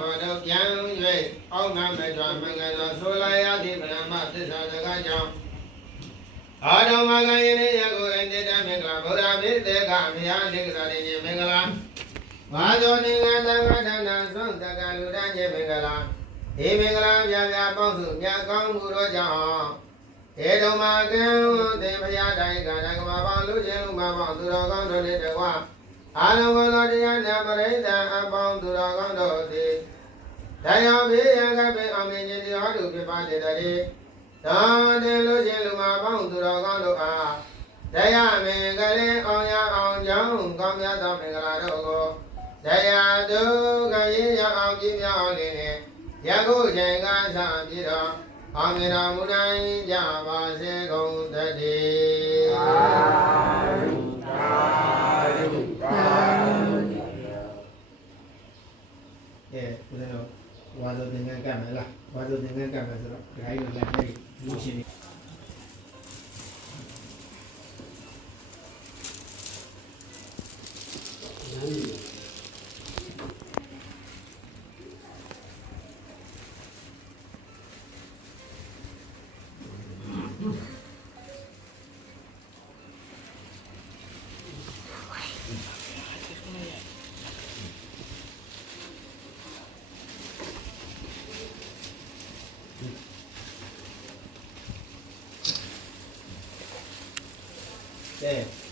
ဘောတုပြန်၍အောင်းနာမတွာမင်္ဂလာဆိုလာရသည့်ဗရမသစ္စာစကားကြောင့်အာရုံမကယနေ့ယခုအိတေတမင်္ဂလာဗုဒ္ဓဘိသေကအမြာလိကသာရင်းမင်္ဂလာဝါဇောနိငသံဃာတနာသွန်တကလူတန်းခြင်းမင်္ဂလာဒီမင်္ဂလာပြပြပေါင်းစုမြတ်ကောင်းမှုတို့ကြောင့်ဧတုံမကံသင်္ဖျားတိုင်းကတကမပေါင်းလူချင်းလူမပေါင်းသူတော်ကောင်းတို့နှင့်တကွအာလုံးစုံသောတရားနာပရိသတ်အပေါင်းသူတော်ကောင်းတို့သည်တရားဘေးရန်ကပင်အောင်မြင်ခြင်းတရားတို့ဖြစ်ပါစေတည်းသောတင်လူချင်းလူမပေါင်းသူတော်ကောင်းတို့အားတရားမင်္ဂလေးအောင်ရအောင်ကြောင်းကောင်းမြတ်သောမင်္ဂလာတို့ကိုတရားသူကရေးရအောင်ပြည့်မြောက်လင်းလင်းယခုချိန်ကစပြီးတော့အောင်မြင်တော်မူနိုင်ကြပါစေကုန်သတည်းကဲဦးဇင်းတို့ဝါဇောသင်္ကန်းကပ်မယ်လားဝါဇောသင်္ကန်းကပ်မယ်ဆိုတော့ဒါကြီးလည်းလက်နေလူရှင်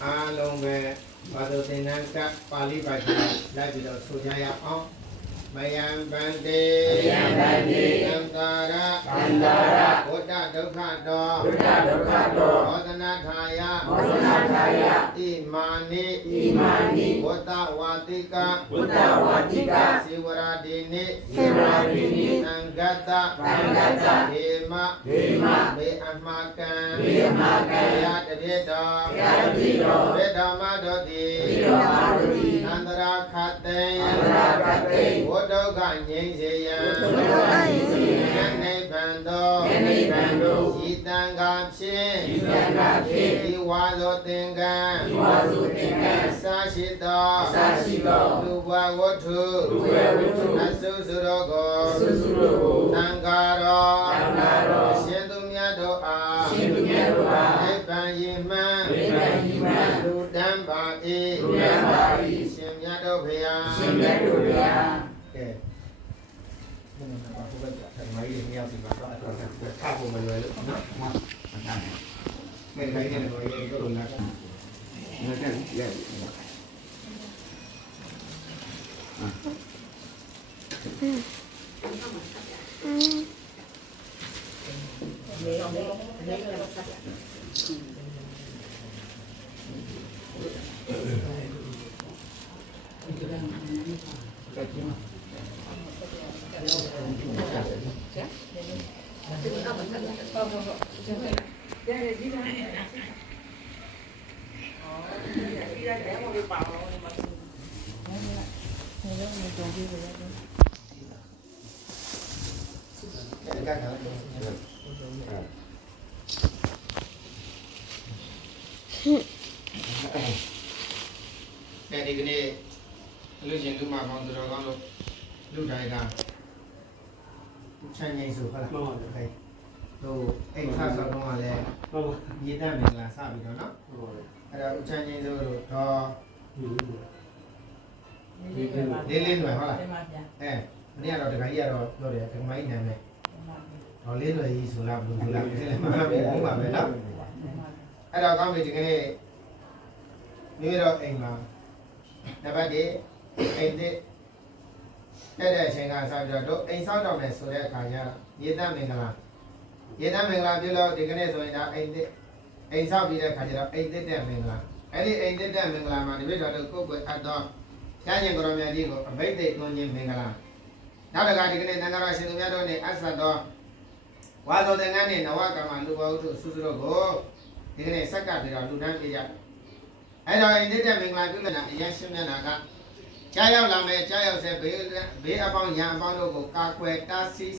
အားလုံးပဲဘာသာသင်္ကန်းကပါဠိပါဠိလိုက်ပြီးတော့ဆိုကြရအောင်မယံဗန္တိသံသာရဘုဒ္ဓဒုက္ခတောမောဒနာထာယဣမာနိဝတ္တဝါတိကစေဝရာတိနိသံဂတ္တဒေမမေအမကံယတပိတောဝေဓမ္မတို့တိသန္တရာခတေဝဒုက္ခငြိမ်းစေယံနိဗ္ဗာန်သောဤတံဃာဖြင့်ဤဝါဇောသင်္ကန်းစာရှိသောလူဘဝတ္ထုအဆုစုရောကိုသံဃာတော်အရှင်သူမြတ်တို့အားနိဗ္ဗာန်ရည်မှန်းလူတန်းပါ၏ရှင်မြတ်တို့ဖျားကဲဘုရားဘုရားထိုင်မိုင်းလေးမြောက်စီမှာတော့အတော်ကထားဖို့မလွယ်လို့နော်မှန်တယ်မဲခိုင်းနေတော့ရေတို့လာတာငါကရဲ့ဒီကနေ့လူချင်းလူမပေါင်းသူတော်ကောင်းတို့လူတိုင်းကချမ်းငိမ့်ဆိုဟုတ်လားဟုတ်ပါဘူးတို့အိမ်ဆောက်တော့ကလည်းမြေတတ်မင်္ဂလာစပြီးတော့နော်အဲ့ဒါဦးချမ်းငိမ့်ဆိုတို့တော့လေးလေးလွယ်ဟုတ်လားမနေ့ကတော့တခါကြီးကတော့ပြောတယ်တခါမကြီးနာမည်တော့လေးလွယ်ကြီးဆိုလားဘယ်လိုလဲမမှန်ဘူးဟုတ်ပါမယ်နော်အဲ့တော့ကောင်းပြီဒီကနေ့မျိုးတော့အိမ်မှာနံပါတ်1အိမ်တဲ့အချိန်ကစပြီးတော့အိမ်ဆောက်တော့မယ်ဆိုတဲ့အခါကျရေတတ်မင်္ဂလာပြုလို့ဒီကနေ့ဆိုရင်ဒါအိမ်ဆောက်ပြီးတဲ့အခါကျတော့အိမ်တဲ့မင်္ဂလာအဲ့ဒီအိမ်တဲ့မင်္ဂလာမှာဒီဘက်တော့ကိုယ်ကိုအပ်တော့ကျမ်းရှင်ကိုရောမြတ်ကြီးကိုအဘိဓိတ်သွန်ခြင်းမင်္ဂလာနောက်တစ်ခါဒီကနေ့သံဃာတော်ရှင်သူများတို့နဲ့အဆက်တော်ဝါသောသင်္ကန်းနဲ့နဝကမ္မလူဘဝုထုစုစုတို့ကိုဒီကနေ့ဆက်ကပ်ပြီးတော့လူတန်းပြကြအဲ့တော့အိမ်တဲ့မင်္ဂလာပြုလို့အရင်ရှင်းမျက်နှာကကြားရောက်လာမယ်ကြားရောက်စေဘေးအပေါင်းရံအပေါင်းတို့ကိုကာကွယ်တားဆီး